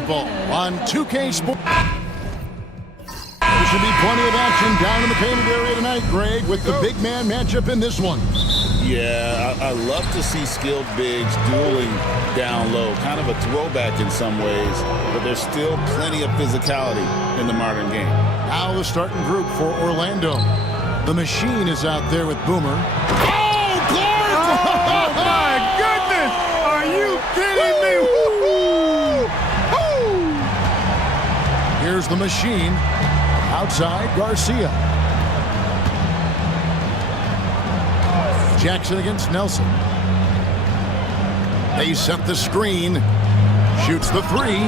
basketball on 2K Sports. There should be plenty of action down in the painted area tonight, Greg, with the big man matchup in this one. Yeah, I love to see skilled bigs dueling down low. Kind of a throwback in some ways, but there's still plenty of physicality in the modern game. Now the starting group for Orlando. The machine is out there with Boomer. Oh, Clark! Oh, my goodness! Are you kidding me? Woo-hoo! Here's the machine. Outside, Garcia. Jackson against Nelson. They set the screen. Shoots the three.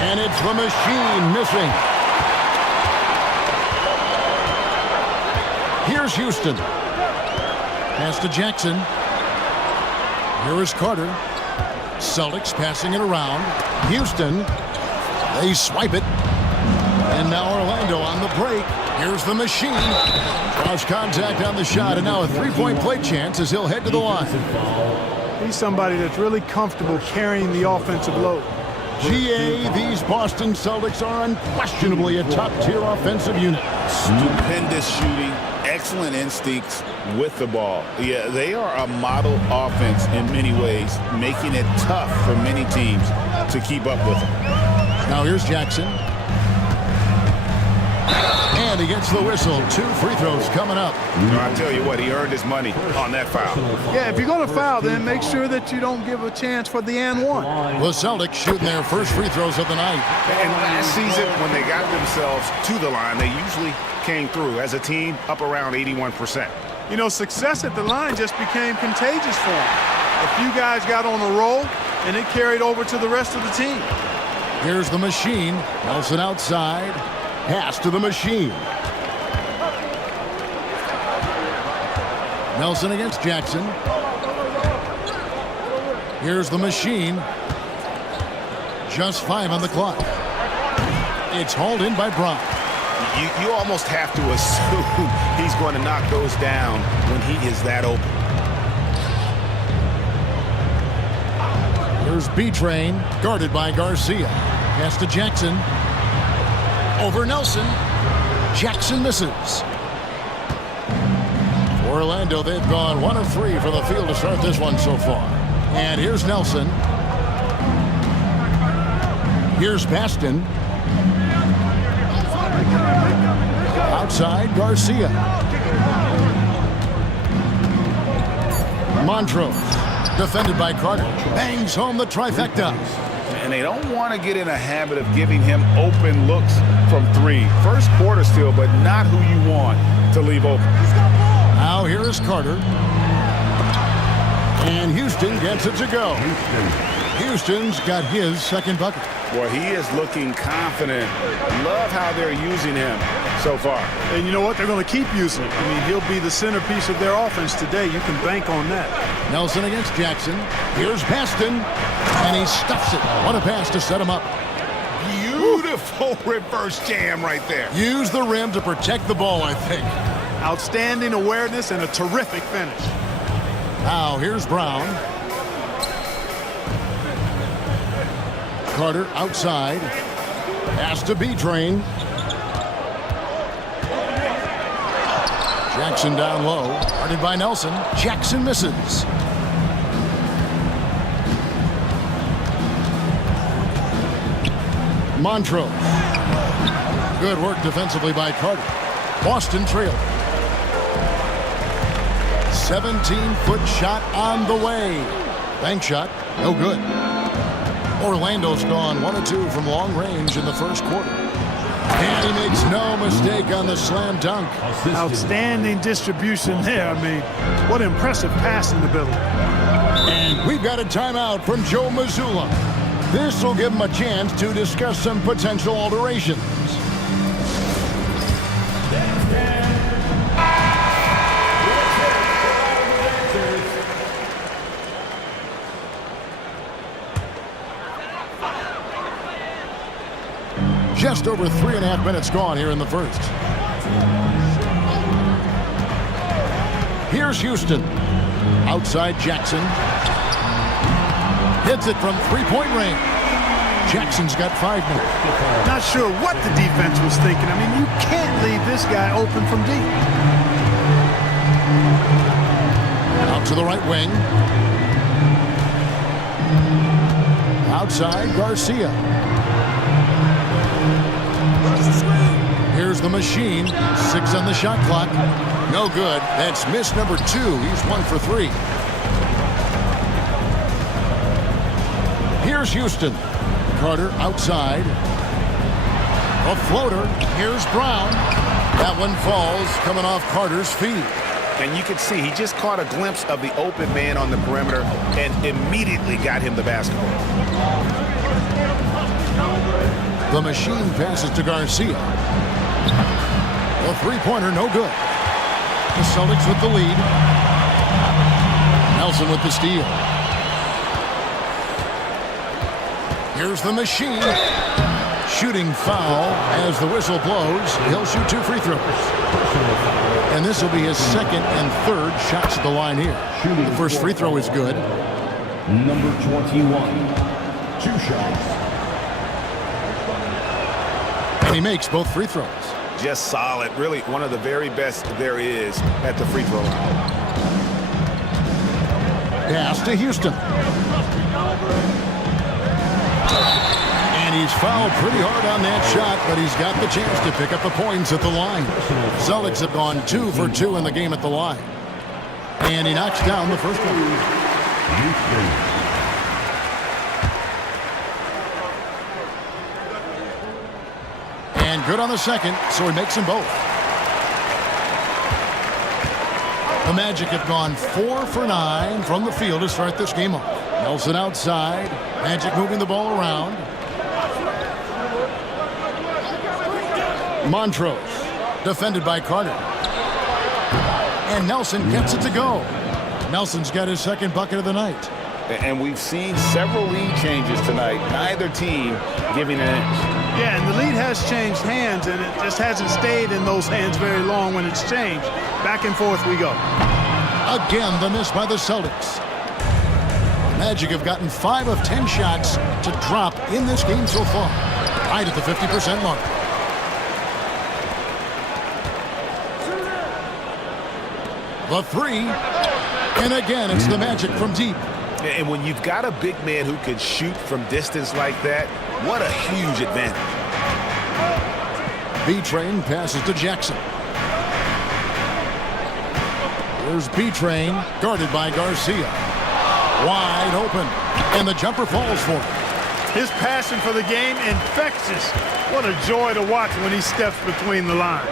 And it's the machine missing. Here's Houston. Pass to Jackson. Here is Carter. Celtics passing it around. Houston. They swipe it. And now Orlando on the break. Here's the machine. Cross contact on the shot, and now a three-point play chance as he'll head to the line. He's somebody that's really comfortable carrying the offensive load. GA, these Boston Celtics are unquestionably a top-tier offensive unit. Stupendous shooting, excellent instincts with the ball. Yeah, they are a model offense in many ways, making it tough for many teams to keep up with them. Now here's Jackson. And he gets the whistle. 2 free throws coming up. I tell you what, he earned his money on that foul. Yeah, if you're going to foul, then make sure that you don't give a chance for the and one. The Celtics shooting their first free throws of the night. And last season, when they got themselves to the line, they usually came through as a team up around 81%. You know, success at the line just became contagious for them. A few guys got on a roll, and it carried over to the rest of the team. Here's the machine. Nelson outside. Pass to the machine. Nelson against Jackson. Here's the machine. Just 5 on the clock. It's hauled in by Brown. You almost have to assume he's going to knock those down when he is that open. Here's B-Train, guarded by Garcia. Pass to Jackson. Over Nelson. Jackson misses. For Orlando, they've gone 1 of 3 from the field to start this one so far. And here's Nelson. Here's Baston. Outside, Garcia. Montrose, defended by Carter, bangs home the trifecta. And they don't want to get in a habit of giving him open looks from 3. First quarter still, but not who you want to leave open. Now here is Carter. And Houston gets it to go. Houston's got his second bucket. Well, he is looking confident. Love how they're using him so far. And you know what? They're going to keep using him. I mean, he'll be the centerpiece of their offense today. You can bank on that. Nelson against Jackson. Here's Baston. And he stuffs it. What a pass to set him up. Beautiful reverse jam right there. Use the rim to protect the ball, I think. Outstanding awareness and a terrific finish. Now here's Brown. Carter outside. Pass to B-Train. Jackson down low. Guarded by Nelson. Jackson misses. Montrose. Good work defensively by Carter. Boston trailed. 17-foot shot on the way. Bank shot, no good. Orlando's gone 1 of 2 from long range in the first quarter. And he makes no mistake on the slam dunk. Outstanding distribution there. I mean, what impressive passing ability. And we've got a timeout from Joe Mazzulla. This will give him a chance to discuss some potential alterations. Just over 3.5 minutes gone here in the first. Here's Houston. Outside Jackson. Hits it from 3-point range. Jackson's got 5 now. Not sure what the defense was thinking. I mean, you can't leave this guy open from deep. Out to the right wing. Outside, Garcia. Here's the machine. 6 on the shot clock. No good. That's miss number 2. He's 1 for 3. Here's Houston. Carter outside. A floater. Here's Brown. That one falls, coming off Carter's feet. And you can see he just caught a glimpse of the open man on the perimeter and immediately got him the basketball. The machine passes to Garcia. A three-pointer, no good. The Celtics with the lead. Nelson with the steal. Here's the machine. Shooting foul as the whistle blows. He'll shoot 2 free throws. And this will be his 2nd and 3rd shots at the line here. The first free throw is good. Number 21. 2 shots. And he makes both free throws. Just solid. Really one of the very best there is at the free throw line. Pass to Houston. And he's fouled pretty hard on that shot, but he's got the chance to pick up the points at the line. Celtics have gone 2 for 2 in the game at the line. And he knocks down the first one. And good on the second, so he makes them both. The Magic have gone 4 for 9 from the field to start this game off. Nelson outside. Magic moving the ball around. Montrose, defended by Carter. And Nelson gets it to go. Nelson's got his 2nd bucket of the night. And we've seen several lead changes tonight. Neither team giving an inch. Yeah, and the lead has changed hands, and it just hasn't stayed in those hands very long when it's changed. Back and forth we go. Again, the miss by the Celtics. Magic have gotten 5 of 10 shots to drop in this game so far. Right at the 50% mark. The 3. And again, it's the Magic from deep. And when you've got a big man who can shoot from distance like that, what a huge advantage. B-Train passes to Jackson. Here's B-Train, guarded by Garcia. Wide open, and the jumper falls for him. His passion for the game, infectious. What a joy to watch when he steps between the lines.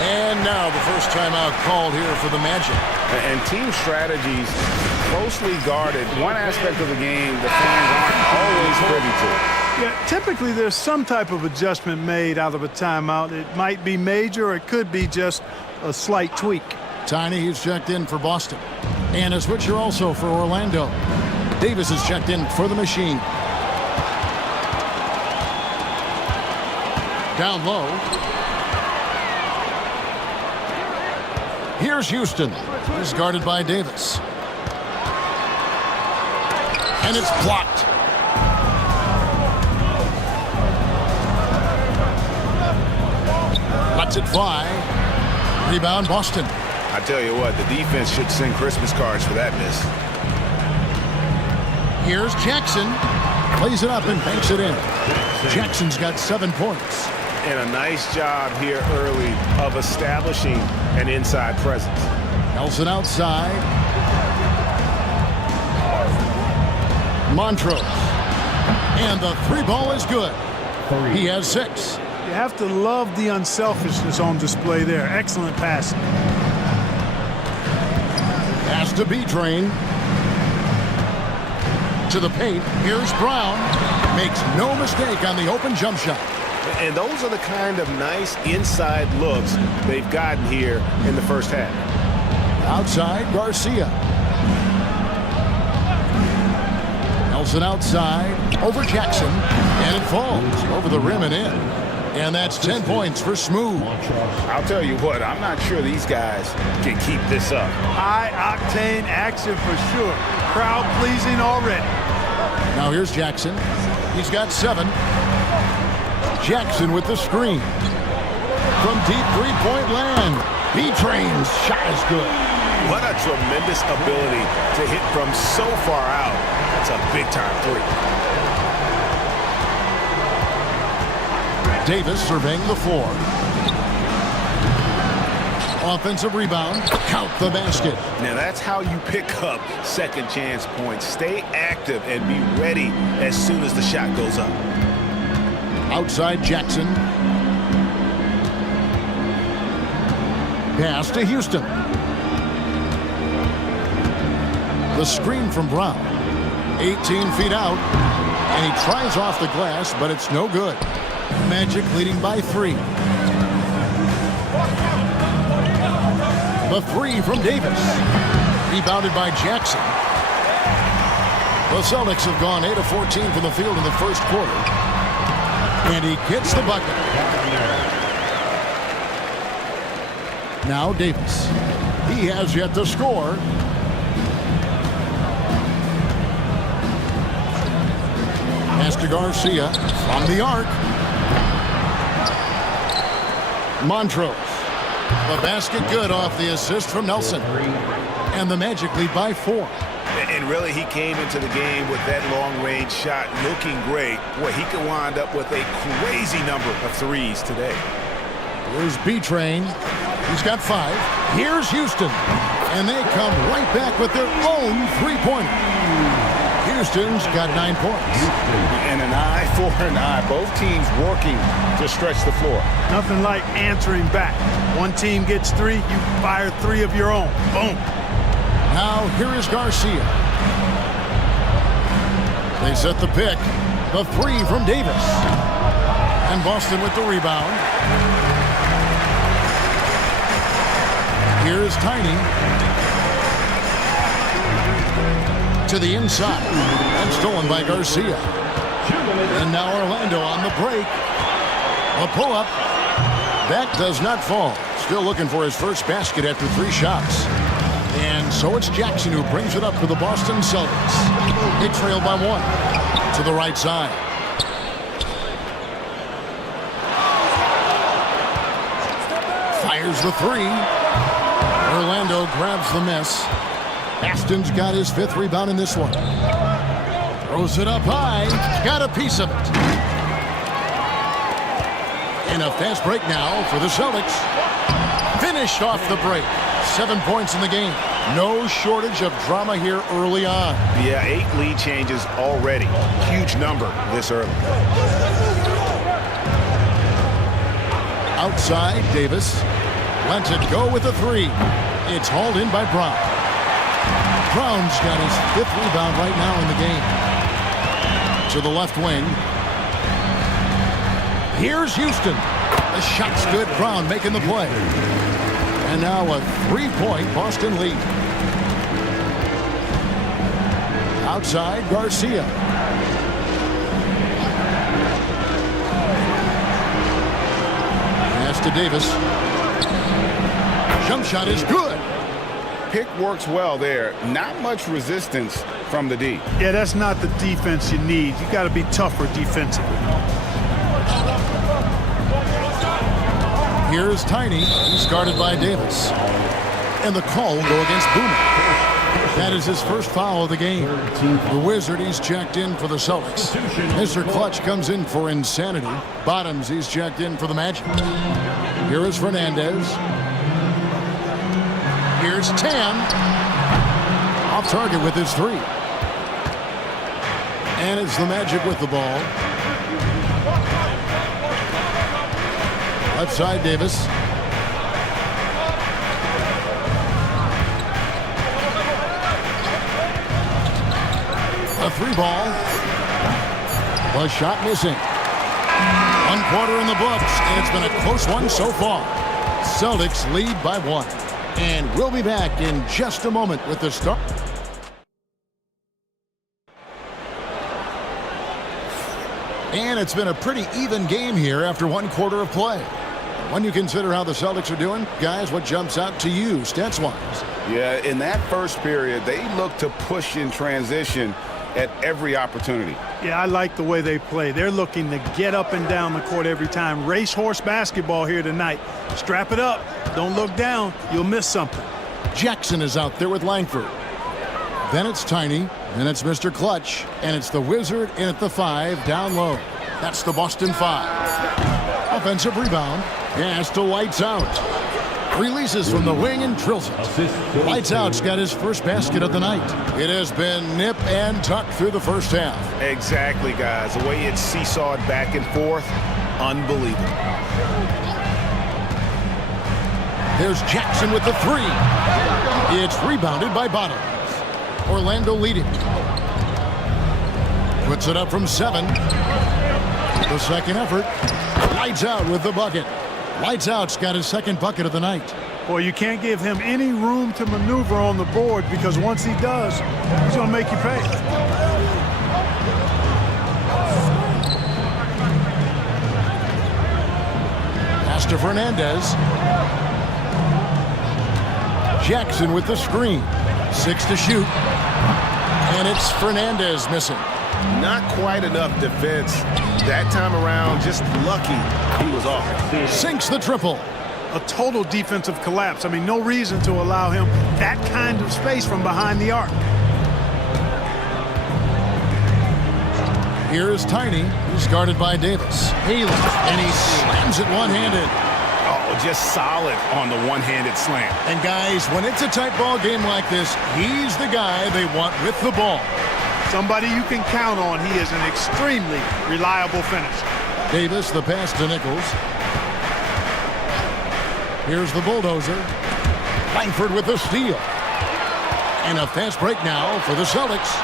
And now the first timeout called here for the Magic. And team strategies closely guarded. One aspect of the game the fans aren't always privy to. Yeah, typically there's some type of adjustment made out of a timeout. It might be major, or it could be just a slight tweak. Tiny, he's checked in for Boston. And a switcher also for Orlando. Davis is checked in for the machine. Down low. Here's Houston. He's guarded by Davis. And it's blocked. Lets it fly. Rebound, Boston. I tell you what, the defense should send Christmas cards for that miss. Here's Jackson. Plays it up and banks it in. Jackson's got 7 points. And a nice job here early of establishing an inside presence. Nelson outside. Montrose. And the 3 ball is good. He has 6. You have to love the unselfishness on display there. Excellent passing. Pass to B-Train. To the paint. Here's Brown. Makes no mistake on the open jump shot. And those are the kind of nice inside looks they've gotten here in the first half. Outside, Garcia. Nelson outside, over Jackson, and it falls over the rim and in. And that's 10 points for Smooth. I'll tell you what, I'm not sure these guys can keep this up. High-octane action for sure. Crowd pleasing already. Now here's Jackson. He's got 7. Jackson with the screen. From deep three-point land. B-Train's shot is good. What a tremendous ability to hit from so far out. That's a big-time three. Davis surveying the floor. Offensive rebound. Count the basket. Now that's how you pick up second chance points. Stay active and be ready as soon as the shot goes up. Outside Jackson. Pass to Houston. The screen from Brown. 18 feet out. And he tries off the glass, but it's no good. Magic leading by 3. The 3 from Davis. Rebounded by Jackson. The Celtics have gone 8 of 14 from the field in the first quarter. And he gets the bucket. Now Davis. He has yet to score. Pass to Garcia from the arc. Montrose. The basket good off the assist from Nelson. And the Magic lead by 4. And really, he came into the game with that long-range shot looking great. Boy, he could wind up with a crazy number of threes today. Here's B-Train. He's got 5. Here's Houston. And they come right back with their own three-pointer. Houston's got 9 points. And an eye for an eye. Both teams working to stretch the floor. Nothing like answering back. One team gets 3, you fire 3 of your own. Boom. Now here is Garcia. They set the pick. The 3 from Davis. And Boston with the rebound. Here's Tiny. To the inside. And stolen by Garcia. And now Orlando on the break. A pull-up. That does not fall. Still looking for his first basket after 3 shots. And so it's Jackson who brings it up for the Boston Celtics. They trail by 1. To the right side. Fires the 3. Orlando grabs the miss. Aston's got his 5th rebound in this one. Throws it up high. Got a piece of it. And a fast break now for the Celtics. Finished off the break. 7 points in the game. No shortage of drama here early on. Yeah, 8 lead changes already. Huge number this early. Outside, Davis. Lets it go with a 3. It's hauled in by Brown. Brown's got his 5th rebound right now in the game. To the left wing. Here's Houston. The shot's good. Brown making the play. And now a 3-point Boston lead. Outside, Garcia. Pass to Davis. Jump shot is good. Pick works well there. Not much resistance from the D. Yeah, that's not the defense you need. You got to be tougher defensively. Here's Tiny. He's guarded by Davis. And the call will go against Boomer. That is his first foul of the game. The Wizard, he's checked in for the Celtics. Mr. Clutch comes in for Insanity. Bottoms, he's checked in for the Magic. Here is Fernandez. Here's Tam. Off target with his 3. And it's the Magic with the ball. Left side, Davis. A 3-ball. The shot missing. 1 quarter in the books, and it's been a close one so far. Celtics lead by 1. And we'll be back in just a moment with the start. And it's been a pretty even game here after 1 quarter of play. When you consider how the Celtics are doing, guys, what jumps out to you stats-wise? Yeah, in that first period, they looked to push in transition at every opportunity. Yeah, I like the way they play. They're looking to get up and down the court every time. Racehorse basketball here tonight. Strap it up. Don't look down. You'll miss something. Jackson is out there with Langford. Then it's Tiny. Then it's Mr. Clutch. And it's the Wizard in at the 5 down low. That's the Boston 5. Offensive rebound. Pass to Lights Out. Releases from the wing and drills it. Lights Out's got his first basket of the night. It has been nip and tuck through the first half. Exactly, guys. The way it's seesawed back and forth, unbelievable. There's Jackson with the 3. It's rebounded by Bottoms. Orlando leading. Puts it up from 7. The second effort. Lights Out with the bucket. Lights Out's got his second bucket of the night. Boy, you can't give him any room to maneuver on the board because once he does, he's going to make you pay. Pass to Fernandez. Jackson with the screen. 6 to shoot. And it's Fernandez missing. Not quite enough defense that time around. Just lucky he was off. Sinks the triple. A total defensive collapse. I mean, no reason to allow him that kind of space from behind the arc. Here is Tiny. He's guarded by Davis. Haley, and he slams it one-handed. Oh, just solid on the one-handed slam. And guys, when it's a tight ball game like this, he's the guy they want with the ball. Somebody you can count on. He is an extremely reliable finisher. Davis, the pass to Nichols. Here's the bulldozer. Langford with the steal. And a fast break now for the Celtics.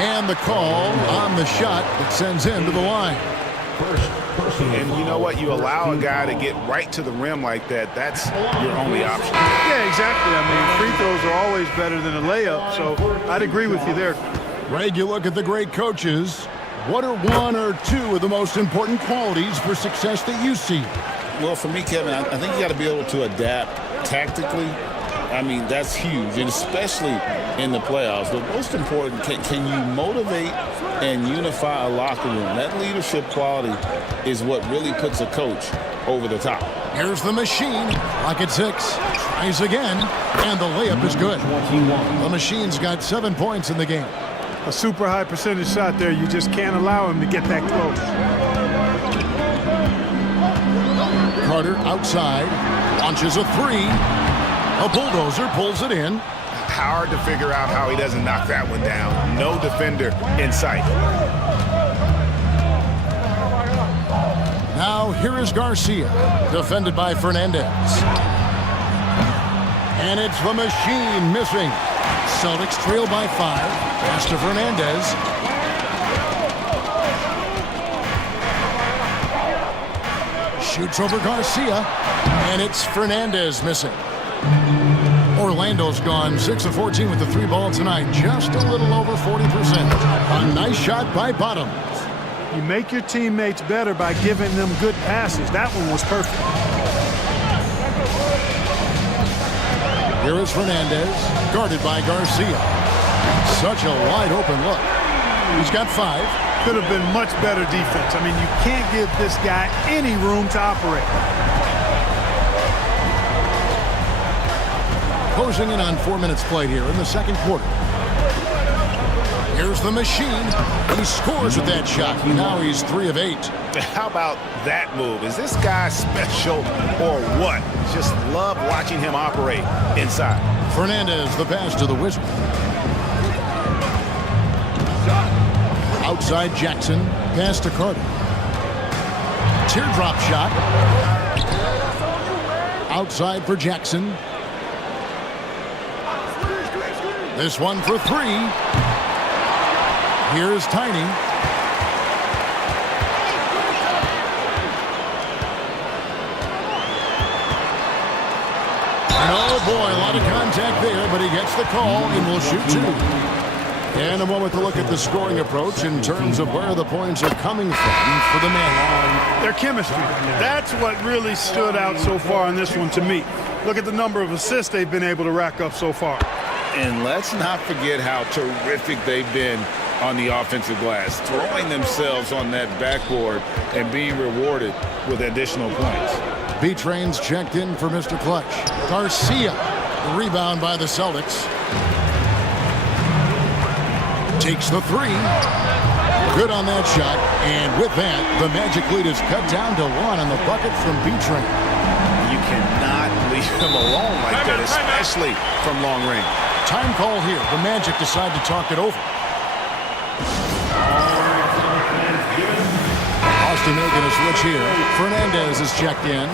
And the call on the shot that sends him to the line. And you know what? You allow a guy to get right to the rim like that. That's your only option. Yeah, exactly. I mean, free throws are always better than a layup, so I'd agree with you there. Greg, you look at the great coaches. What are 1 or 2 of the most important qualities for success that you see? Well, for me, Kevin, I think you got to be able to adapt tactically. I mean, that's huge, and especially in the playoffs. But most important, can you motivate and unify a locker room? That leadership quality is what really puts a coach over the top. Here's the machine. Rocket 6. Tries again, and the layup is good. The machine's got 7 points in the game. A super high percentage shot there. You just can't allow him to get that close. Carter outside. Launches a 3. A bulldozer pulls it in. Hard to figure out how he doesn't knock that one down. No defender in sight. Now here is Garcia, defended by Fernandez. And it's the machine missing. Celtics trail by 5. Pass to Fernandez. Shoots over Garcia. And it's Fernandez missing. Orlando's gone 6 of 14 with the 3 ball tonight. Just a little over 40%. A nice shot by Bottoms. You make your teammates better by giving them good passes. That one was perfect. Here is Fernandez, guarded by Garcia. Such a wide open look. He's got 5. Could have been much better defense. I mean, you can't give this guy any room to operate. Closing in on 4 minutes played here in the second quarter. Here's the machine. He scores with that shot. Now he's 3 of 8. How about that move? Is this guy special or what? Just love watching him operate inside. Fernandez, the pass to the Wizard. Outside Jackson. Pass to Carter. Teardrop shot. Outside for Jackson. This one for 3. Here's Tiny. Oh boy, a lot of contact there, but he gets the call and will shoot 2. And a moment to look at the scoring approach in terms of where the points are coming from for the men. Their chemistry. That's what really stood out so far in this one to me. Look at the number of assists they've been able to rack up so far. And let's not forget how terrific they've been on the offensive glass, throwing themselves on that backboard and being rewarded with additional points. B-Train's checked in for Mr. Clutch. Garcia, the rebound by the Celtics. Takes the three. Good on that shot. And with that, the Magic lead is cut down to 1 on the bucket from B-Train. You cannot leave him alone like that, especially from long range. Time call here. The Magic decide to talk it over. Austin making a switch here. Fernandez is checked in.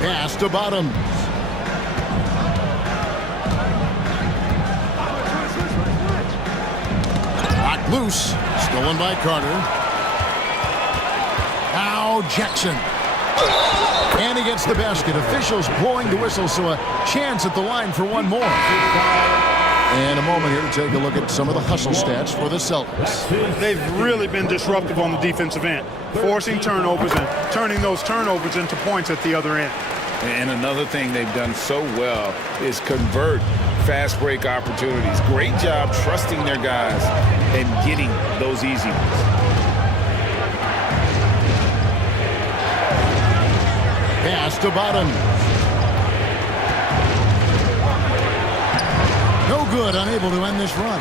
Pass to Bottoms. Locked loose. Stolen by Carter. Now Jackson. And he gets the basket. Officials blowing the whistle, so a chance at the line for one more. And a moment here to take a look at some of the hustle stats for the Celtics. They've really been disruptive on the defensive end, forcing turnovers and turning those turnovers into points at the other end. And another thing they've done so well is convert fast break opportunities. Great job trusting their guys and getting those easy ones. Pass to Bottoms. No good, unable to end this run.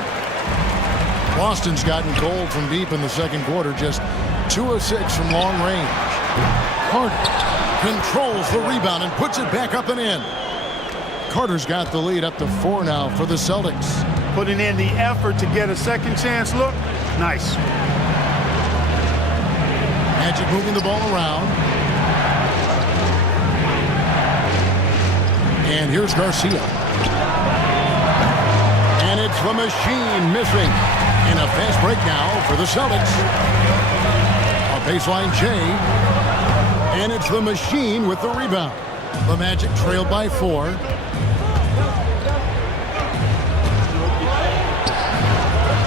Boston's gotten cold from deep in the second quarter, just 2 of 6 from long range. Carter controls the rebound and puts it back up and in. Carter's got the lead up to 4 now for the Celtics. Putting in the effort to get a second chance look. Nice. Magic moving the ball around. And here's Garcia. And it's the machine missing. And a fast break now for the Celtics. A baseline J. And it's the machine with the rebound. The Magic trailed by 4.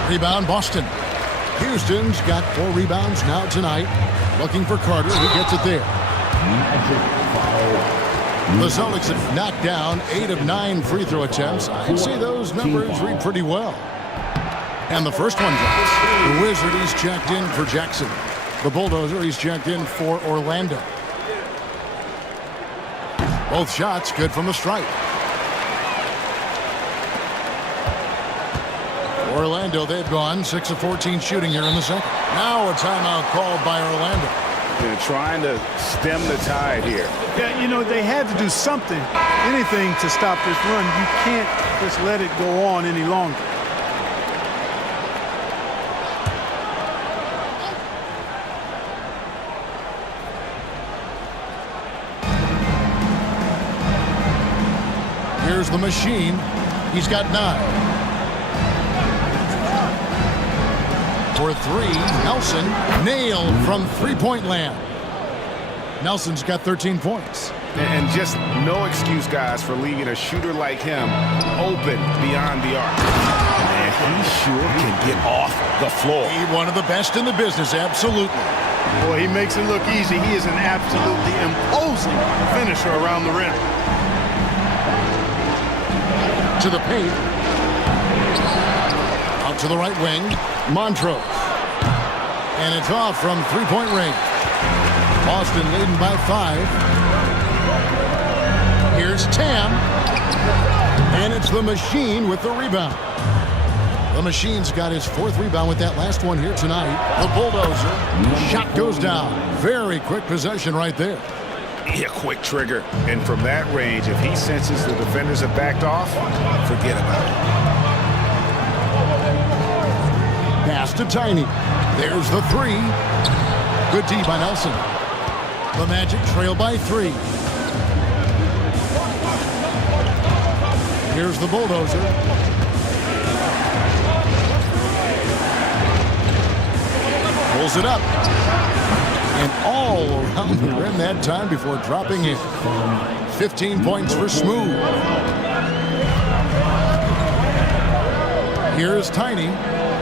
Rebound Boston. Houston's got 4 rebounds now tonight. Looking for Carter. He gets it there. The Celtics have knocked down 8 of 9 free throw attempts. I'd say those numbers read pretty well. And the first one drops. The Wizard, he's checked in for Jackson. The Bulldozer, he's checked in for Orlando. Both shots good from the stripe. Orlando, they've gone 6 of 14 shooting here in the second. Now a timeout called by Orlando. They're trying to stem the tide here. Yeah, you know, they had to do something, anything to stop this run. You can't just let it go on any longer. Here's the machine. He's got 9. For 3, Nelson nailed from three-point land. Nelson's got 13 points. And just no excuse, guys, for leaving a shooter like him open beyond the arc. And he sure can get off the floor. He's one of the best in the business, absolutely. Boy, he makes it look easy. He is an absolutely imposing finisher around the rim. To the paint. Out to the right wing. Montrose. And it's off from three-point range. Boston leading by 5. Here's Tam. And it's the machine with the rebound. The machine's got his 4th rebound with that last one here tonight. The Bulldozer. Shot goes down. Very quick possession right there. Yeah, quick trigger. And from that range, if he senses the defenders have backed off, forget about it. Pass to Tiny. There's the 3. Good D by Nelson. The Magic trail by 3. Here's the Bulldozer. Pulls it up. And all around the rim that time before dropping in. 15 points for Smooth. Here's Tiny.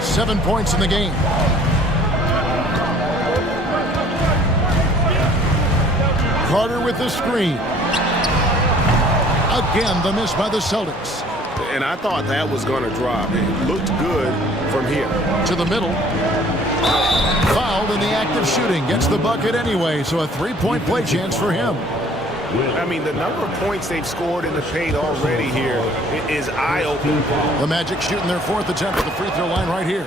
7 points in the game. Carter with the screen. Again, the miss by the Celtics. And I thought that was going to drop. It looked good from here. To the middle. Fouled in the act of shooting. Gets the bucket anyway, so a three-point play chance for him. I mean, the number of points they've scored in the paint already here is eye-opening. The Magic shooting their fourth attempt at the free throw line right here.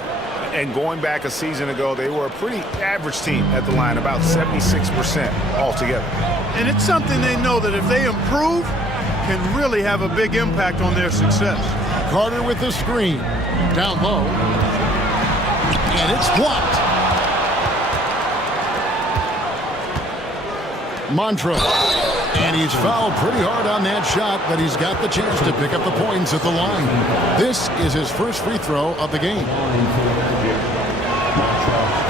And going back a season ago, they were a pretty average team at the line, about 76% altogether. And it's something they know that if they improve, can really have a big impact on their success. Carter with the screen. Down low. And it's blocked. Montreux. And he's fouled pretty hard on that shot, but he's got the chance to pick up the points at the line. This is his first free throw of the game.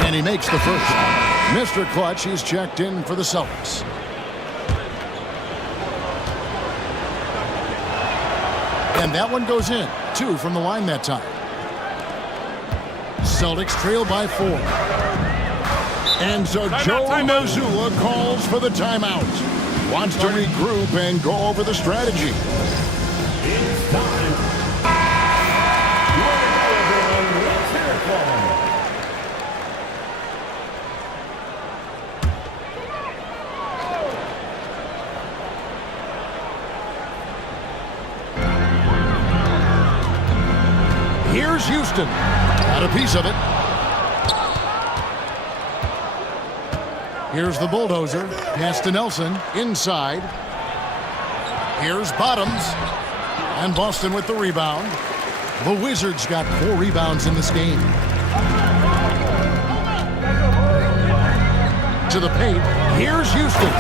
And he makes the first. Mr. Clutch, he's checked in for the Celtics. And that one goes in. 2 from the line that time. Celtics trail by 4. And so Joe Mazzulla calls for the timeout. Wants to regroup and go over the strategy. It's time. Let's hear it for him. Here's Houston. Got a piece of it. Here's the bulldozer. Pass to Nelson. Inside. Here's Bottoms. And Boston with the rebound. The Wizards got 4 rebounds in this game. To the paint. Here's Houston.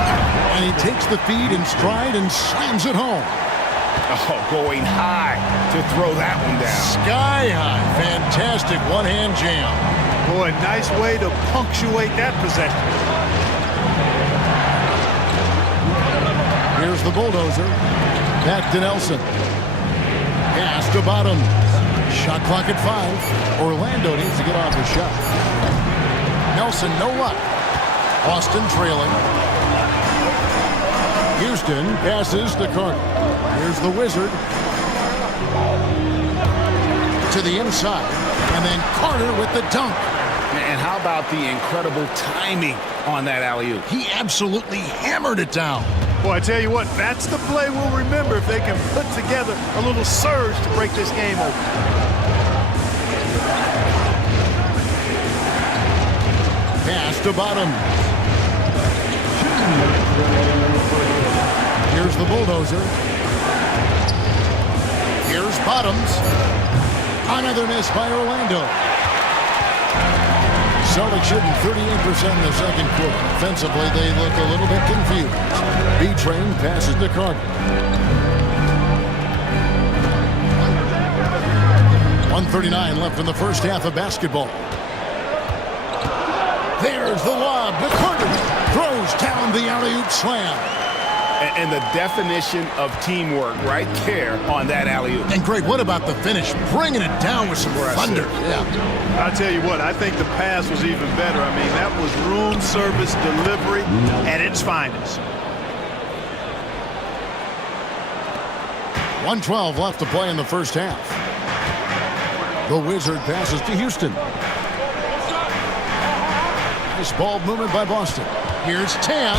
And he takes the feed in stride and slams it home. Oh, going high to throw that one down. Sky high. Fantastic one-hand jam. Boy, nice way to punctuate that possession. Here's the bulldozer. Back to Nelson. Pass to Bottom. Shot clock at 5. Orlando needs to get off his shot. Nelson, no luck. Boston trailing. Houston passes to Carter. Here's the Wizard. To the inside. And then Carter with the dunk. And how about the incredible timing on that alley-oop? He absolutely hammered it down. Boy, I tell you what, that's the play we'll remember if they can put together a little surge to break this game open. Pass to Bottom. Here's the bulldozer. Here's Bottoms. Another miss by Orlando. Celtics shooting 38% in the second quarter. Offensively, they look a little bit confused. B-Train passes to Carter. 1:39 left in the first half of basketball. There's the lob to Carter. Throws down the alley-oop slam. And the definition of teamwork right there on that alley-oop. And Greg, what about the finish? Bringing it down with some thunder. Yeah. I'll tell you what, I think the pass was even better. I mean, that was room service delivery at its finest. 1:12 left to play in the first half. The Wizard passes to Houston. Nice ball movement by Boston. Here's Tam.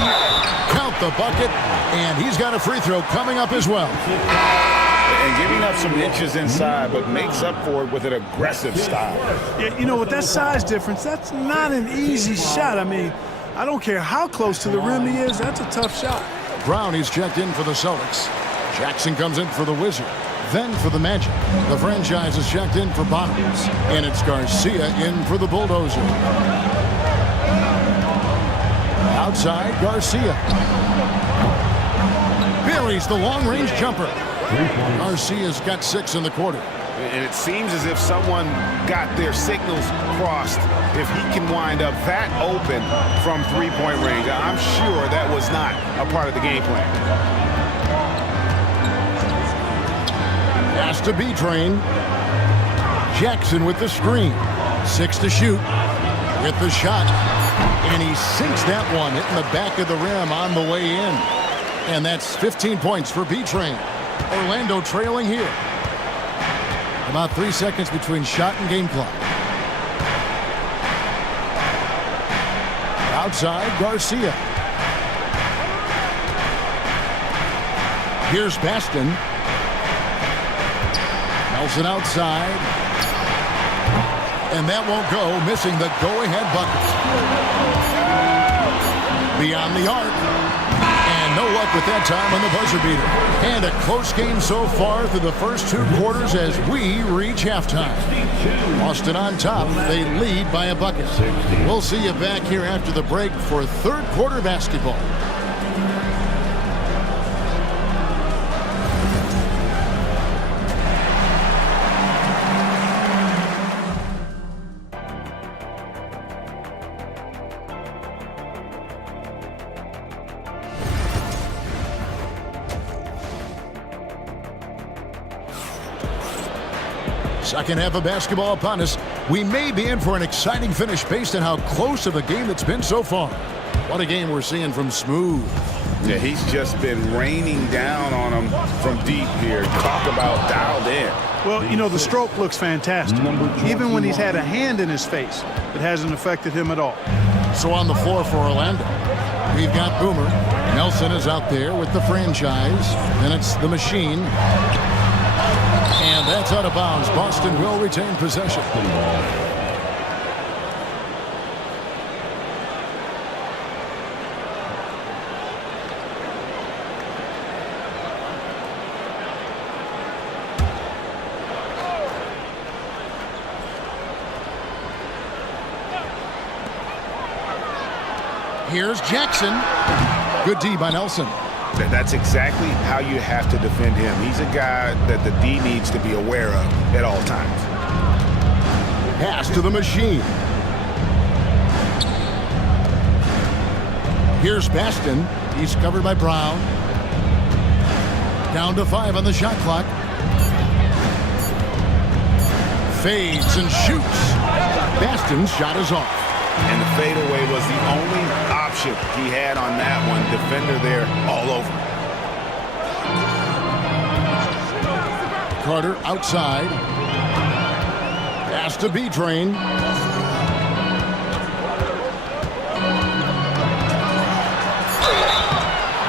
Count the bucket. And he's got a free throw coming up as well. And giving up some inches inside, but makes up for it with an aggressive style. Yeah, you know, with that size difference, that's not an easy shot. I mean, I don't care how close to the rim he is, that's a tough shot. Brown, he's checked in for the Celtics. Jackson comes in for the Wizard. Then for the Magic. The franchise is checked in for Bottoms. And it's Garcia in for the Bulldozer. Outside, Garcia. Buries the long-range jumper. Garcia's got 6 in the quarter. And it seems as if someone got their signals crossed if he can wind up that open from three-point range. I'm sure that was not a part of the game plan. Pass to B-Train. Jackson with the screen. 6 to shoot. With the shot. And he sinks that one, hitting the back of the rim on the way in. And that's 15 points for B-Train. Orlando trailing here. About 3 seconds between shot and game clock. Outside, Garcia. Here's Baston. Nelson outside. And that won't go, missing the go-ahead bucket. Beyond the arc. And no luck with that time on the buzzer beater. And a close game so far through the first 2 quarters as we reach halftime. Boston on top. They lead by a bucket. We'll see you back here after the break for third quarter basketball. Second half of basketball upon us. We may be in for an exciting finish based on how close of a game it's been so far. What a game we're seeing from Smooth. Yeah, he's just been raining down on him from deep here. Talk about dialed in. Well, you know, the stroke looks fantastic. Even when he's had a hand in his face, it hasn't affected him at all. So on the floor for Orlando, we've got Boomer. Nelson is out there with the franchise. Then it's the Machine. And that's out of bounds. Boston will retain possession. Here's Jackson. Good D by Nelson. That's exactly how you have to defend him. He's a guy that the D needs to be aware of at all times. Pass to the Machine. Here's Baston. He's covered by Brown. Down to 5 on the shot clock. Fades and shoots. Baston's shot is off. And the fadeaway was the only option he had on that one. Defender there all over. Carter outside. Pass to B-Train.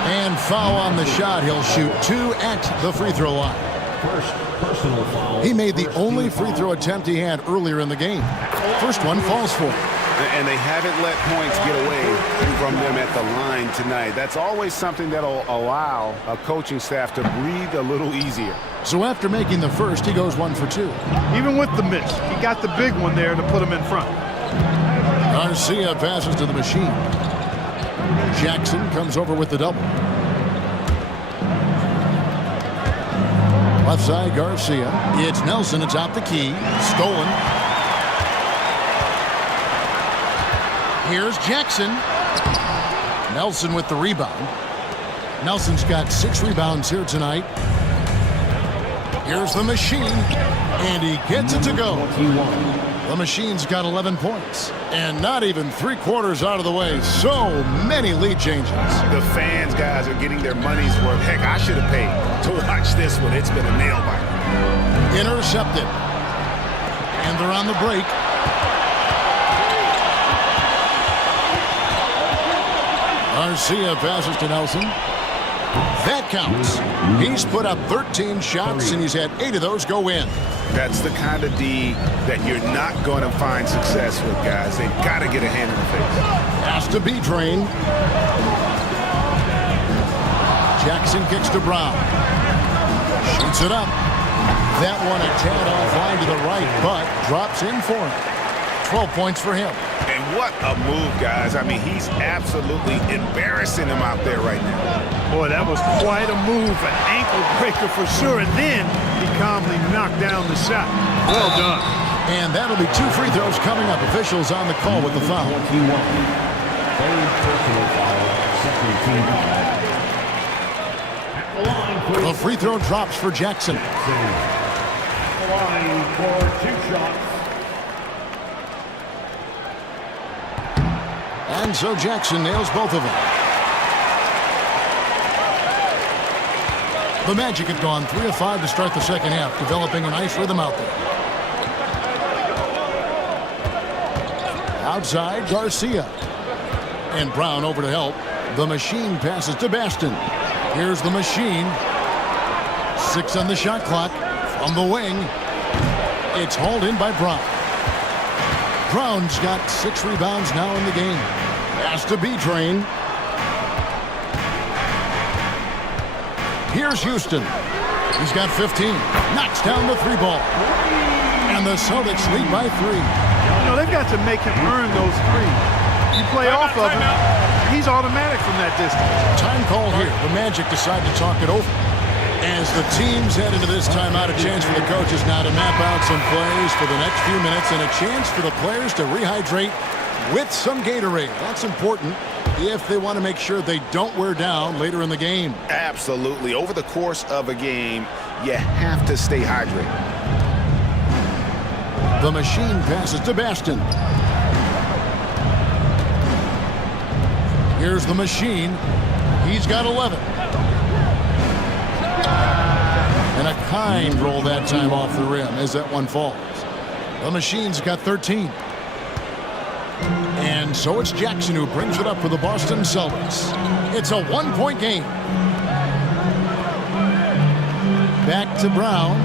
And foul on the shot. He'll shoot 2 at the free throw line. First personal foul. He made the only free throw attempt he had earlier in the game. First one falls for him. And they haven't let points get away from them at the line tonight. That's always something that'll allow a coaching staff to breathe a little easier. So after making the first, he goes 1 for 2. Even with the miss, he got the big one there to put him in front. Garcia passes to the Machine. Jackson comes over with the double. Left side, Garcia. It's Nelson. It's out the key. Stolen. Here's Jackson. Nelson with the rebound. Nelson's got 6 rebounds here tonight. Here's the Machine. And he gets it to go. The Machine's got 11 points. And not even 3/4 out of the way. So many lead changes. The fans, guys, are getting their money's worth. Heck, I should have paid to watch this one. It's been a nail-biter. Intercepted. And they're on the break. Garcia passes to Nelson. That counts. He's put up 13 shots, and he's had 8 of those go in. That's the kind of D that you're not going to find success with, guys. They've got to get a hand in the face. Pass to B-Train. Jackson kicks to Brown. Shoots it up. That one a tad offline to the right, but drops in for him. 12 points for him. And what a move, guys. I mean, he's absolutely embarrassing him out there right now. Boy, that was quite a move, an ankle breaker for sure. And then he calmly knocked down the shot. Well done. And that'll be 2 free throws coming up. Officials on the call with the foul. 21. Third personal foul. Second team foul. At the line for The free throw drops for Jackson. At the line for 2 shots. And so Jackson nails both of them. The Magic have gone 3 of 5 to start the second half, developing a nice rhythm out there. Outside, Garcia. And Brown over to help. The Machine passes to Baston. Here's the Machine. 6 on the shot clock. From the wing. It's hauled in by Brown. Brown's got 6 rebounds now in the game. Pass to B-Train. Here's Houston. He's got 15. Knocks down the 3 ball. And the Celtics lead by 3. You know, they've got to make him earn those 3. You play off of him, he's automatic from that distance. Time call here. The Magic decide to talk it over. As the teams head into this timeout, a chance for the coaches now to map out some plays for the next few minutes and a chance for the players to rehydrate with some Gatorade. That's important if they want to make sure they don't wear down later in the game. Absolutely. Over the course of a game, you have to stay hydrated. The Machine passes to Baston. Here's the Machine. He's got 11. And a kind roll that time off the rim as that one falls. The Machine's got 13. And so it's Jackson who brings it up for the Boston Celtics. It's a 1-point game. Back to Brown.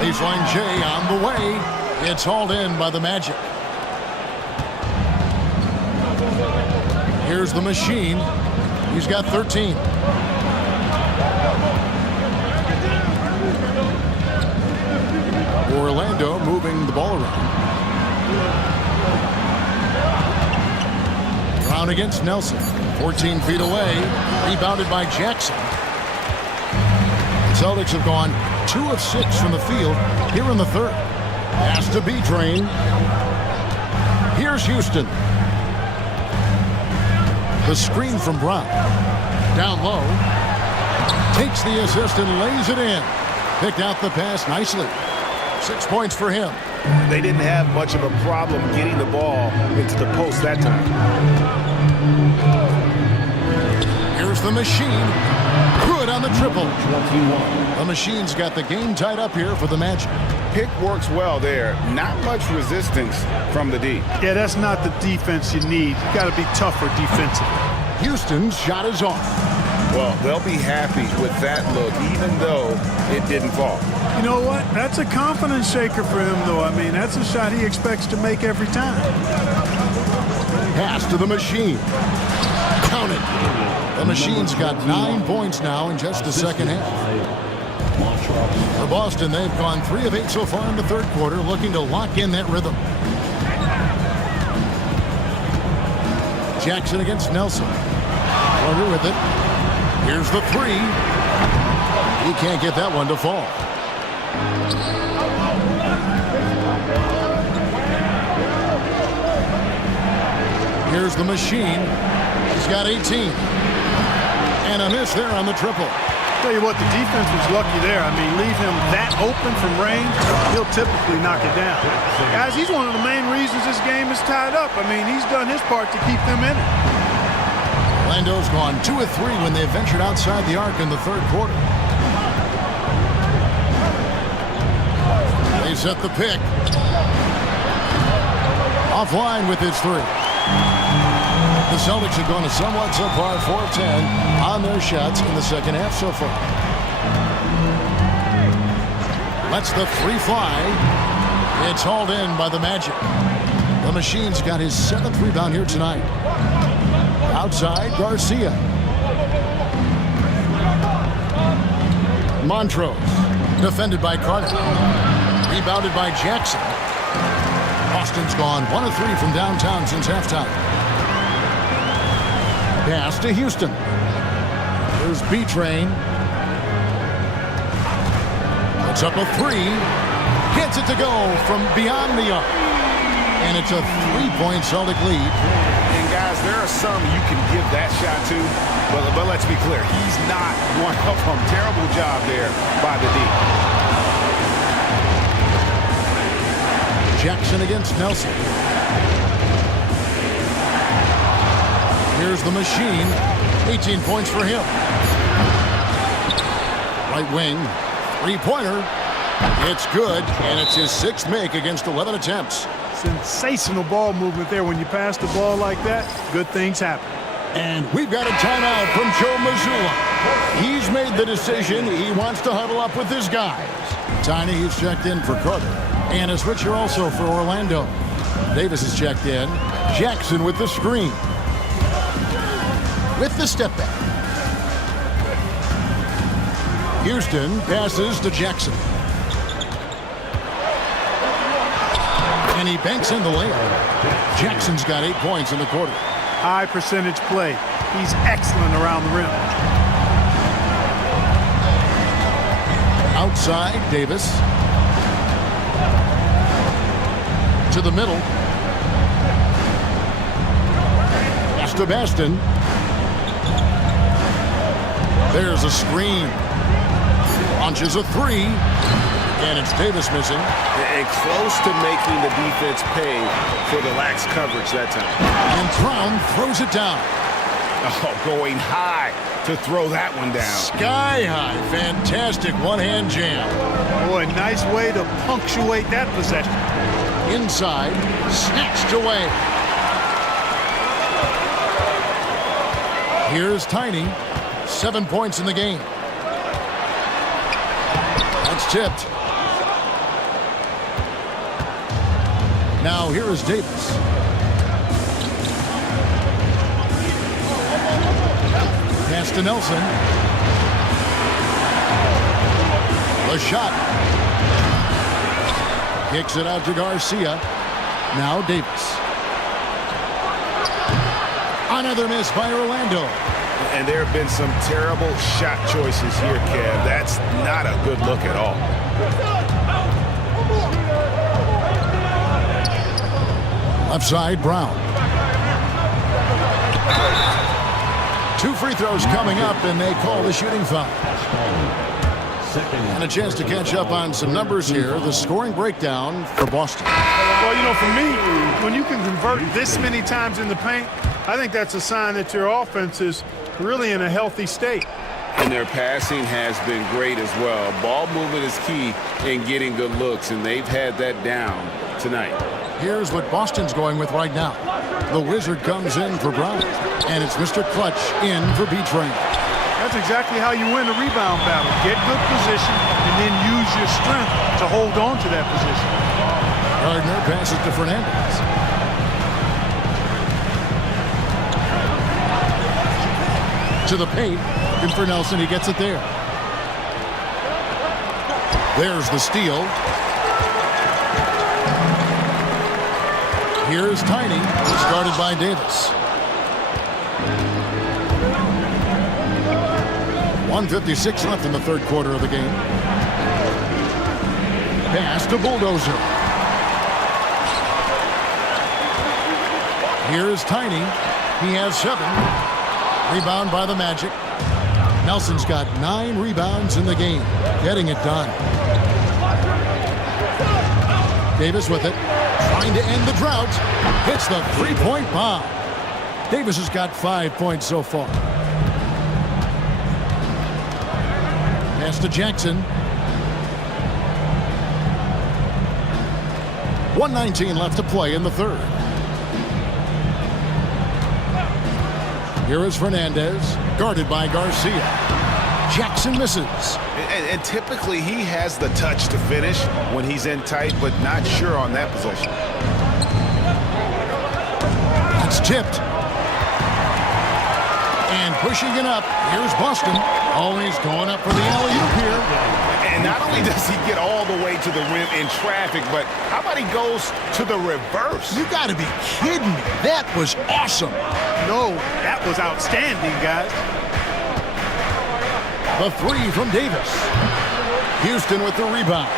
Baseline J on the way. It's hauled in by the Magic. Here's the Machine. He's got 13. Orlando moving the ball around. Brown against Nelson. 14 feet away. Rebounded by Jackson. The Celtics have gone 2 of 6 from the field here in the third. Pass to B-Train. Here's Houston. The screen from Brown. Down low. Takes the assist and lays it in. Picked out the pass nicely. 6 points for him. They didn't have much of a problem getting the ball into the post that time. Here's the Machine. Good on the triple. The Machine's got the game tied up here for the Magic. Pick works well there. Not much resistance from the D. Yeah, that's not the defense you need. You got to be tougher defensively. Houston's shot is off. Well, they'll be happy with that look, even though it didn't fall. You know what? That's a confidence shaker for him, though. I mean, that's a shot he expects to make every time. Pass to the Machine. Count it. The Machine's got 9 points now in just the second half. For Boston, they've gone 3 of 8 so far in the third quarter, looking to lock in that rhythm. Jackson against Nelson. Carter with it. Here's the 3. He can't get that one to fall. Here's the Machine. He's got 18. And a miss there on the triple. Tell you what, the defense was lucky there. I mean, leave him that open from range, he'll typically knock it down. Guys, he's one of the main reasons this game is tied up. I mean, he's done his part to keep them in it. Orlando's gone 2 of 3 when they ventured outside the arc in the third quarter. They set the pick. Offline with his 3. The Celtics have gone a somewhat subpar 4 of 10 on their shots in the second half so far. Lets the 3 fly. It's hauled in by the Magic. The Machine's got his 7th rebound here tonight. Outside, Garcia. Montrose. Defended by Carter. Rebounded by Jackson. Boston's gone 1 of 3 from downtown since halftime. Pass to Houston. There's B-Train. Puts up a 3. Gets it to go from beyond the arc. And it's a 3-point Celtic lead. And guys, there are some you can give that shot to, but let's be clear, he's not one of them. Terrible job there by the D. Jackson against Nelson. Here's the machine. 18 points for him. Right wing. Three-pointer. It's good, and it's his sixth make against 11 attempts. Sensational ball movement there. When you pass the ball like that, good things happen. And we've got a timeout from Joe Mazzulla. He's made the decision. He wants to huddle up with his guys. Tiny, he's checked in for Carter. And a switcher also for Orlando. Davis is checked in. Jackson with the screen. With the step back. Houston passes to Jackson. And he banks in the layup. Jackson's got 8 points in the quarter. High percentage play. He's excellent around the rim. Outside, Davis. To the middle. Pass to Baston. There's a screen. Launches a three. And it's Davis missing. And close to making the defense pay for the lax coverage that time. And Brown throws it down. Oh, going high to throw that one down. Sky high. Fantastic one-hand jam. Boy, nice way to punctuate that possession. Inside. Snatched away. Here's Tiny. 7 points in the game. That's tipped. Now here is Davis. Pass to Nelson. The shot. Kicks it out to Garcia. Now Davis. Another miss by Orlando. And there have been some terrible shot choices here, Kev. That's not a good look at all. Left side, Brown. 2 free throws coming up, and they call the shooting foul. And a chance to catch up on some numbers here. The scoring breakdown for Boston. Well, you know, for me, when you can convert this many times in the paint, I think that's a sign that your offense is really in a healthy state. And their passing has been great as well. Ball movement is key in getting good looks, and they've had that down tonight. Here's what Boston's going with right now. The Wizard comes in for Brown, and it's Mr. Clutch in for B-Train. That's exactly how you win a rebound battle. Get good position and then use your strength to hold on to that position. Gardner passes to Fernandez. To the paint. Looking for Nelson. He gets it there. There's the steal. Here's Tiny. Started by Davis. 1:56 left in the third quarter of the game. Pass to Bulldozer. Here's Tiny. He has 7. Rebound by the Magic. Nelson's got 9 rebounds in the game. Getting it done. Davis with it. Trying to end the drought. Hits the three-point bomb. Davis has got 5 points so far. Pass to Jackson. 1:19 left to play in the third. Here is Fernandez, guarded by Garcia. Jackson misses. And typically he has the touch to finish when he's in tight, but not sure on that possession. That's tipped. And pushing it up, here's Boston. Always going up for the alley-oop here. And not only does he get all the way to the rim in traffic, but how about he goes to the reverse? You got to be kidding me. That was awesome. No, that was outstanding, guys. The 3 from Davis. Houston with the rebound.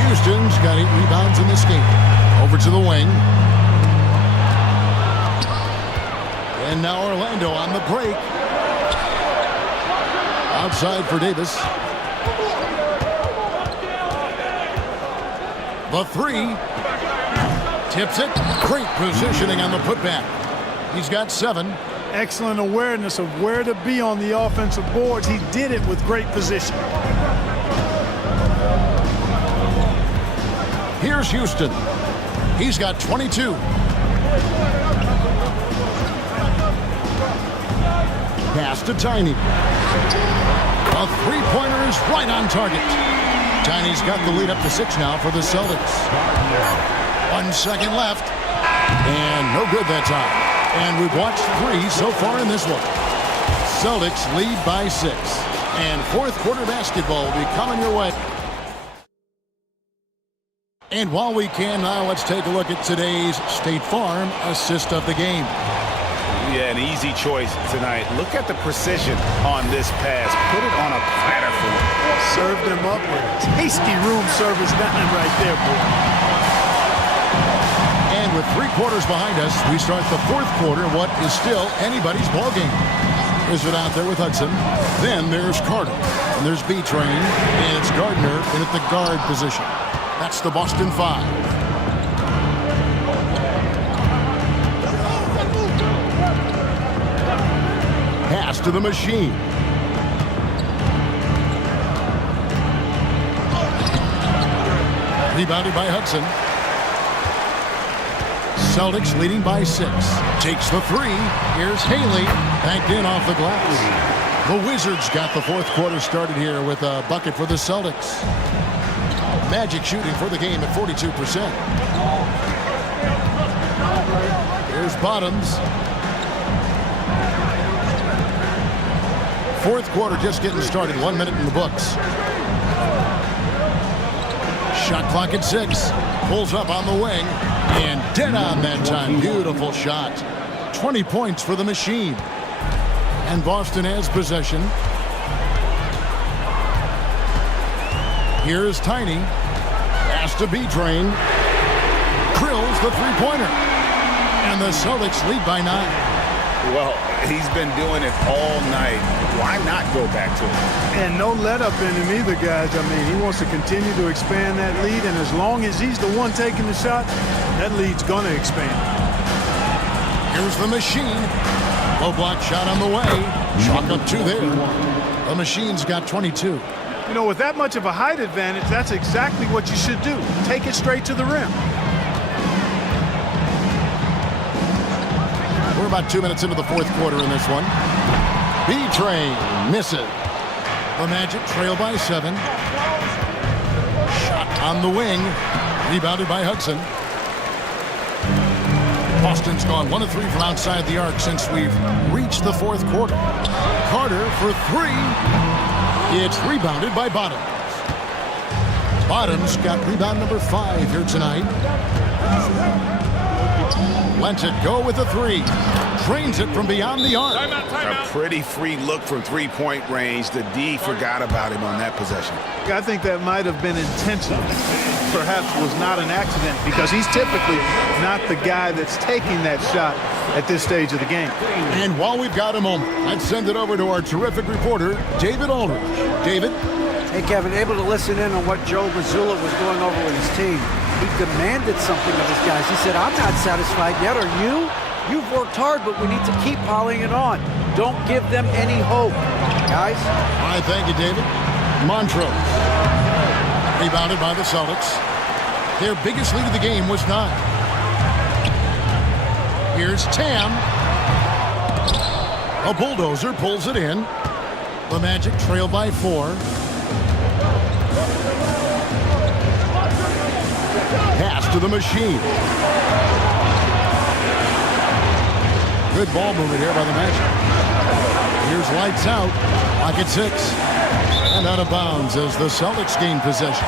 Houston's got 8 rebounds in this game. Over to the wing. And now Orlando on the break. Outside for Davis. The three. Tips it. Great positioning on the putback. He's got 7. Excellent awareness of where to be on the offensive boards. He did it with great position. Here's Houston. He's got 22. Pass to Tiny. A three-pointer is right on target. Tiny's got the lead up to 6 now for the Celtics. 1 second left. And no good that time. And we've watched 3 so far in this one. Celtics lead by 6. And fourth quarter basketball will be coming your way. And while we can now, let's take a look at today's State Farm assist of the game. Yeah, an easy choice tonight. Look at the precision on this pass. Put it on a platter for him. Served him up with tasty room service dime right there, boy. And with 3 quarters behind us, we start the fourth quarter, what is still anybody's ballgame. Wizard out there with Hudson. Then there's Carter. And there's B-Train. And it's Gardner in at the guard position. That's the Boston 5. Pass to the machine. Rebounded by Hudson. Celtics leading by 6. Takes the 3. Here's Haley. Banked in off the glass. The Wizards got the fourth quarter started here with a bucket for the Celtics. Magic shooting for the game at 42%. Here's Bottoms. Fourth quarter just getting started. 1 minute in the books. Shot clock at 6. Pulls up on the wing. And dead on that time. Beautiful shot. 20 points for the machine. And Boston has possession. Here's Tiny. Pass to B-Train. Drills the three-pointer. And the Celtics lead by 9. Well, he's been doing it all night. Why not go back to it? And no let up in him either, guys. I mean, he wants to continue to expand that lead, and as long as he's the one taking the shot, that lead's going to expand. Here's the machine. Low block shot on the way. Chalk up 2 there. The machine's got 22. You know, with that much of a height advantage, that's exactly what you should do. Take it straight to the rim. We're about 2 minutes into the fourth quarter in this one. B-Train misses. The Magic trail by 7. Shot on the wing. Rebounded by Hudson. Boston's gone 1 of 3 from outside the arc since we've reached the fourth quarter. Carter for 3. It's rebounded by Bottoms. Bottoms got rebound number 5 here tonight. Lets it go with a 3. Trains it from beyond the arc. A pretty free look from three-point range. The D forgot about him on that possession. I think that might have been intentional. Perhaps was not an accident because he's typically not the guy that's taking that shot at this stage of the game. And while we've got a moment, let's send it over to our terrific reporter, David Aldridge. David? Hey, Kevin, able to listen in on what Joe Mazzulla was going over with his team. He demanded something of his guys. He said, I'm not satisfied yet. Are you? You've worked hard, but we need to keep piling it on. Don't give them any hope, guys. All right, thank you, David. Montrose. Rebounded by the Celtics. Their biggest lead of the game was 9. Here's Tam. A bulldozer pulls it in. The Magic trail by 4. Pass to the machine. Good ball movement here by the Magic. Here's lights out. Clock at 6. And out of bounds as the Celtics gain possession.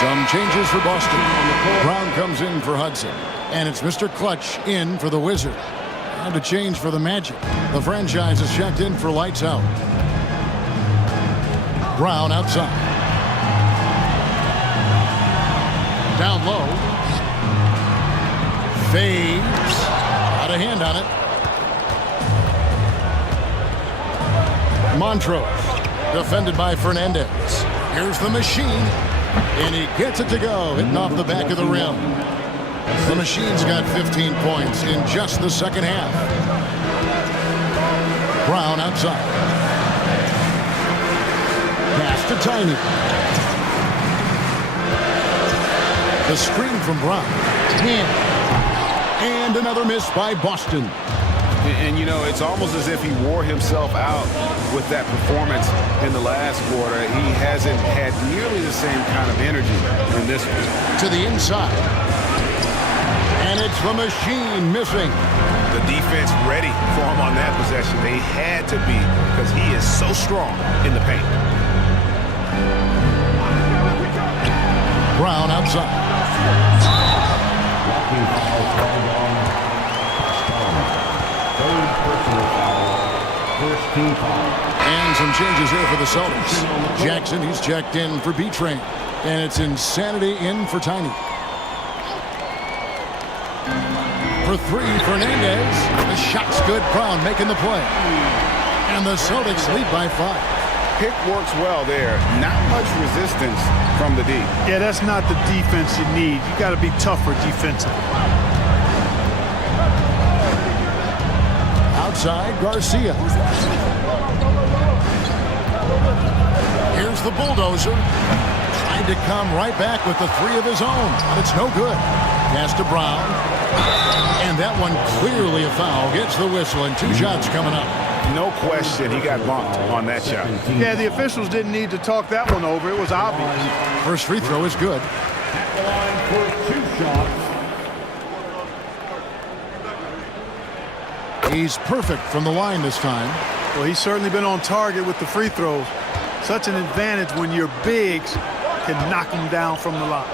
Some changes for Boston. Brown comes in for Hudson. And it's Mr. Clutch in for the Wizard. And a change for the Magic. The franchise is checked in for lights out. Brown outside. Down low. Fades. Got a hand on it. Montrose. Defended by Fernandez. Here's the machine. And he gets it to go, hitting off the back of the rim. The Machine's got 15 points in just the second half. Brown outside. Pass to Tiny. The screen from Brown. 10. And another miss by Boston. And, you know, it's almost as if he wore himself out with that performance in the last quarter. He hasn't had nearly the same kind of energy in this one. To the inside. And it's the Machine missing. The defense ready for him on that possession. They had to be because he is so strong in the paint. Brown outside. Blocking foul called on Stone. Third personal foul. First team foul. And some changes here for the Celtics. Jackson, he's checked in for B-Train. And it's Insanity in for Tiny. For three, Fernandez. The shot's good. Brown making the play. And the Celtics lead by 5. Pick works well there. Not much resistance from the D. Yeah, that's not the defense you need. You got to be tougher defensively. Outside, Garcia. Here's the bulldozer. Trying to come right back with the three of his own, but it's no good. Pass to Brown. And that one clearly a foul. Gets the whistle, and 2 shots coming up. No question, he got bumped on that shot. Yeah, the officials didn't need to talk that one over. It was obvious. First free throw is good. At the line for 2 shots. He's perfect from the line this time. Well, he's certainly been on target with the free throws. Such an advantage when your bigs can knock them down from the line.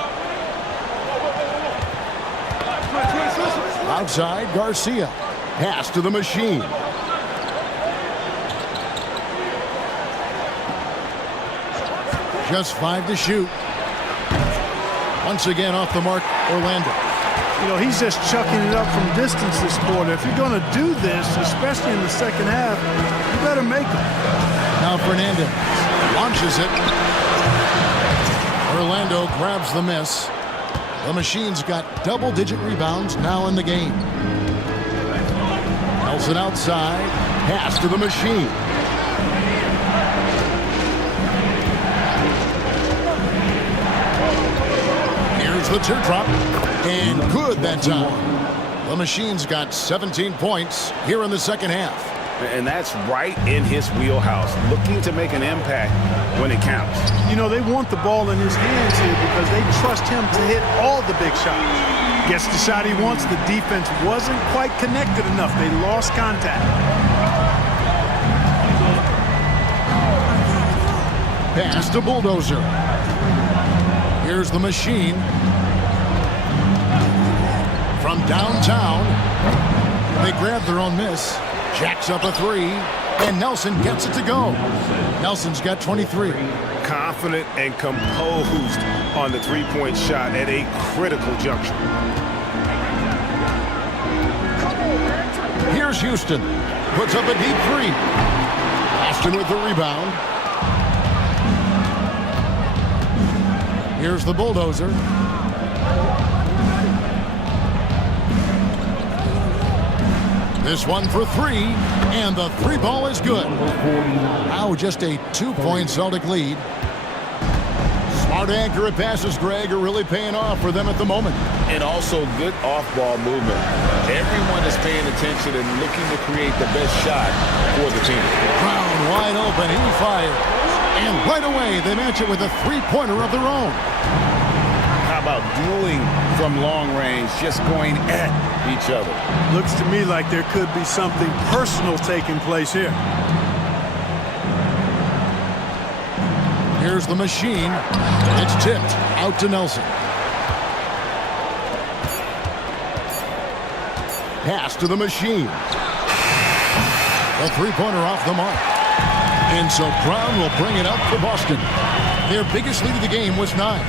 Outside, Garcia. Pass to the Machine. Just 5 to shoot. Once again off the mark, Orlando. You know, he's just chucking it up from distance this quarter. If you're going to do this, especially in the second half, you better make them. Now Fernandez launches it. Orlando grabs the miss. The Machine's got double-digit rebounds now in the game. Nelson outside. Pass to the Machine. Here's the teardrop. And good that time. The Machine's got 17 points here in the second half. And that's right in his wheelhouse, looking to make an impact when it counts. You know, they want the ball in his hands here because they trust him to hit all the big shots. Gets the shot he wants. The defense wasn't quite connected enough. They lost contact. Pass to Bulldozer. Here's the Machine. From downtown, they grab their own miss. Jacks up a 3, and Nelson gets it to go. Nelson's got 23. Confident and composed on the three-point shot at a critical juncture. Here's Houston. Puts up a deep 3. Boston with the rebound. Here's the Bulldozer. This one for 3, and the 3 ball is good. Now just a 2-point Celtic lead. Smart accurate passes, Greg, are really paying off for them at the moment. And also good off-ball movement. Everyone is paying attention and looking to create the best shot for the team. Brown wide open, he fires. And right away, they match it with a 3-pointer of their own. How about dueling from long range, just going at each other? Looks to me like there could be something personal taking place here. Here's the Machine. It's tipped out to Nelson. Pass to the Machine. A 3-pointer off the mark. And so Brown will bring it up for Boston. Their biggest lead of the game was 9.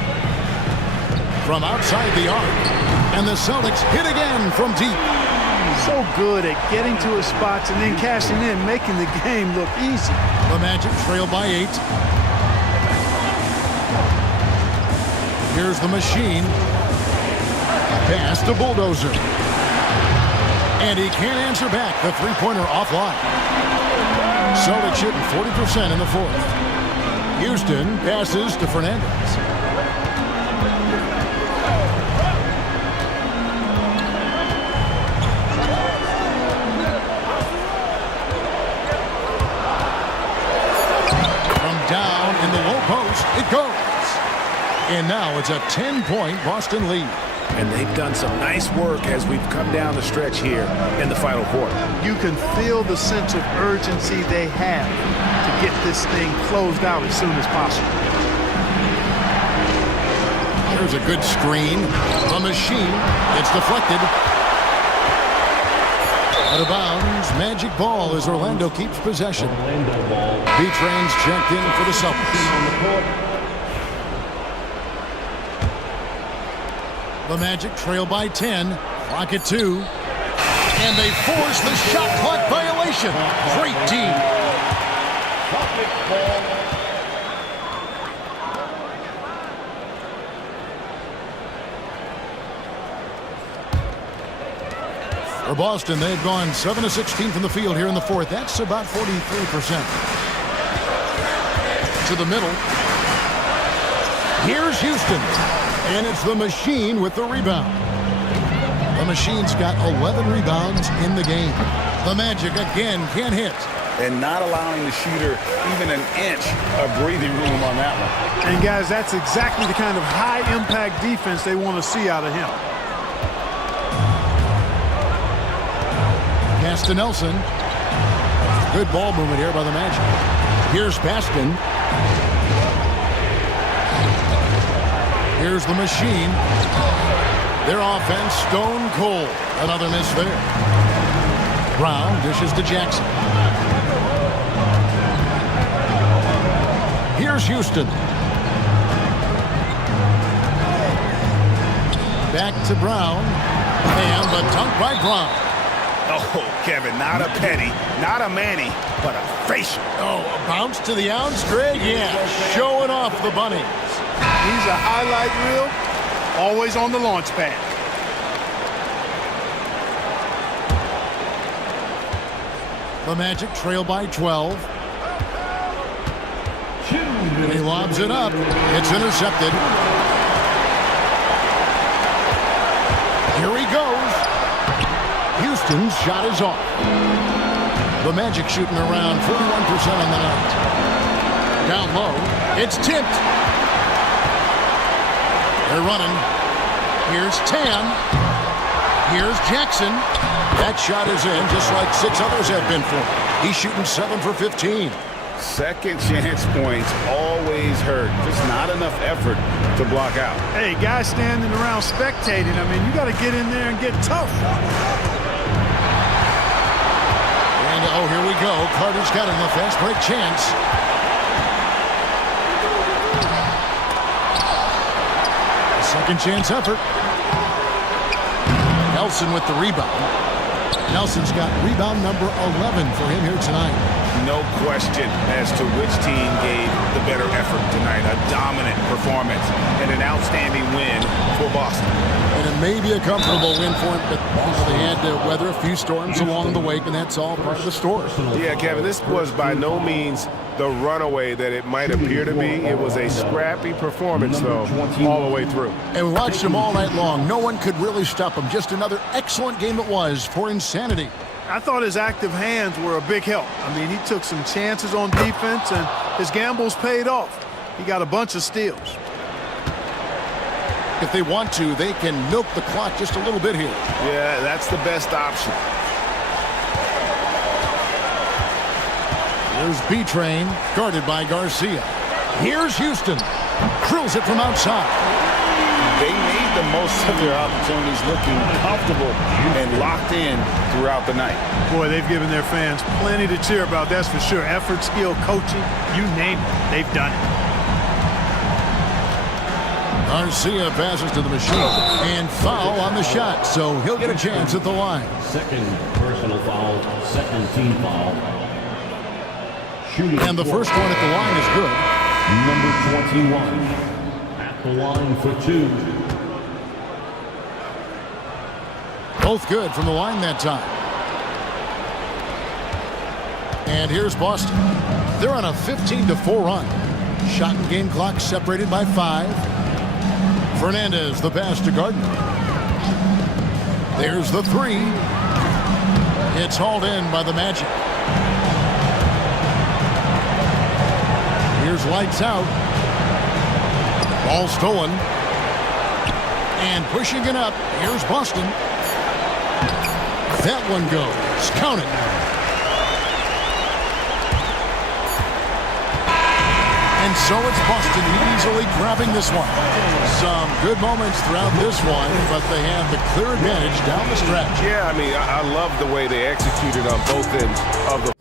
From outside the arc. And the Celtics hit again from deep. So good at getting to his spots and then cashing in, making the game look easy. The Magic trail by 8. Here's the machine. Pass to Bulldozer. And he can't answer back. The three-pointer offline. Celtics shooting 40% in the fourth. Houston passes to Fernandez. From down in the low post, it goes. And now it's a 10-point Boston lead. And they've done some nice work as we've come down the stretch here in the final quarter. You can feel the sense of urgency they have to get this thing closed out as soon as possible. There's a good screen. The machine. It's deflected. Out of bounds. Magic ball as Orlando keeps possession. B-Train's checked in for the Celtics. The Magic trail by 10. Clock at 2. And they force the shot clock violation. Great team. For Boston, they've gone 7 of 16 from the field here in the fourth. That's about 43%. To the middle. Here's Houston. And it's the machine with the rebound. The machine's got 11 rebounds in the game. The Magic again can't hit. And not allowing the shooter even an inch of breathing room on that one. And guys, that's exactly the kind of high-impact defense they want to see out of him. Pass to Nelson. Good ball movement here by the Magic. Here's Baskin. Here's the machine. Their offense stone cold. Another miss there. Brown dishes to Jackson. Here's Houston. Back to Brown. And the dunk by Brown. Oh, Kevin, not a Petty, not a Manny, but a facial. Oh, a bounce to the ounce, Greg? Yeah, showing off the bunny. He's a highlight reel, always on the launch pad. The Magic trail by 12. And he lobs it up. It's intercepted. Here he goes. Houston's shot is off. The Magic shooting around 41% on the night. Down low. It's tipped. They're running. Here's Tam. Here's Jackson. That shot is in, just like 6 others have been for him. He's shooting 7 for 15. Second chance points always hurt. Just not enough effort to block out. Hey, guys standing around spectating, I mean, you got to get in there and get tough. And, oh, here we go. Carter's got him a fast break chance. Second chance effort. Nelson with the rebound. Nelson's got rebound number 11 for him here tonight. No question as to which team gave the better effort tonight. A dominant performance and an outstanding win for Boston. And it may be a comfortable win for him, but they had to weather a few storms along the way, and that's all part of the story. Yeah, Kevin, this was by no means the runaway that it might appear to be. It was a scrappy performance, though, all the way through. And we watched him all night long. No one could really stop him. Just another excellent game it was for Insanity. I thought his active hands were a big help. I mean, he took some chances on defense, and his gambles paid off. He got a bunch of steals. If they want to, they can milk the clock just a little bit here. Yeah, that's the best option. Here's B-Train, guarded by Garcia. Here's Houston. Drills it from outside. They made the most of their opportunities, looking comfortable and locked in throughout the night. Boy, they've given their fans plenty to cheer about, that's for sure. Effort, skill, coaching, you name it, they've done it. Garcia passes to the machine. And foul on the shot, so he'll get a chance at the line. Second personal foul, second team foul. Shooting And the first one at the line is good. number 21. At The line for two. Both good from the line that time. And here's Boston. They're on a 15-4 run. Shot and game clock separated by 5. Fernandez, the pass to Gardner. There's the 3. It's hauled in by the Magic. Here's lights out. Ball stolen. And pushing it up. Here's Boston. That one goes. Count it. And so it's Boston easily grabbing this one. Some good moments throughout this one, but they have the clear advantage down the stretch. Yeah, I mean, I love the way they executed on both ends of the